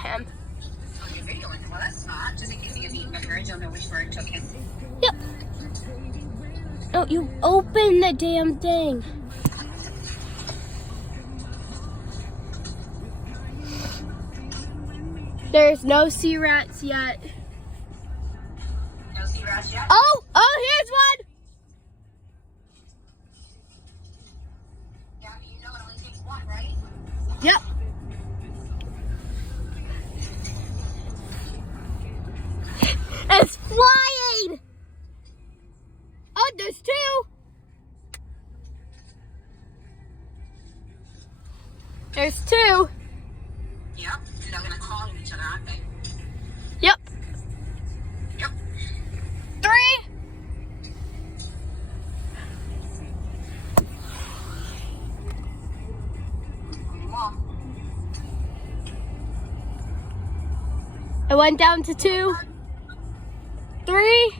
him. On your video, well, that's not. Just in case he gets eaten by birds, you'll know which bird took him. Yep. Oh, you open the damn thing. There's no sea rats yet. No sea rats yet? Oh, here's one. Yeah, you know it only takes one, right? Yep. It's flying. Oh, there's two. There's two. Yep. And they're going to call each other, aren't they? Yep. Yep. Three. It went down to two. Three.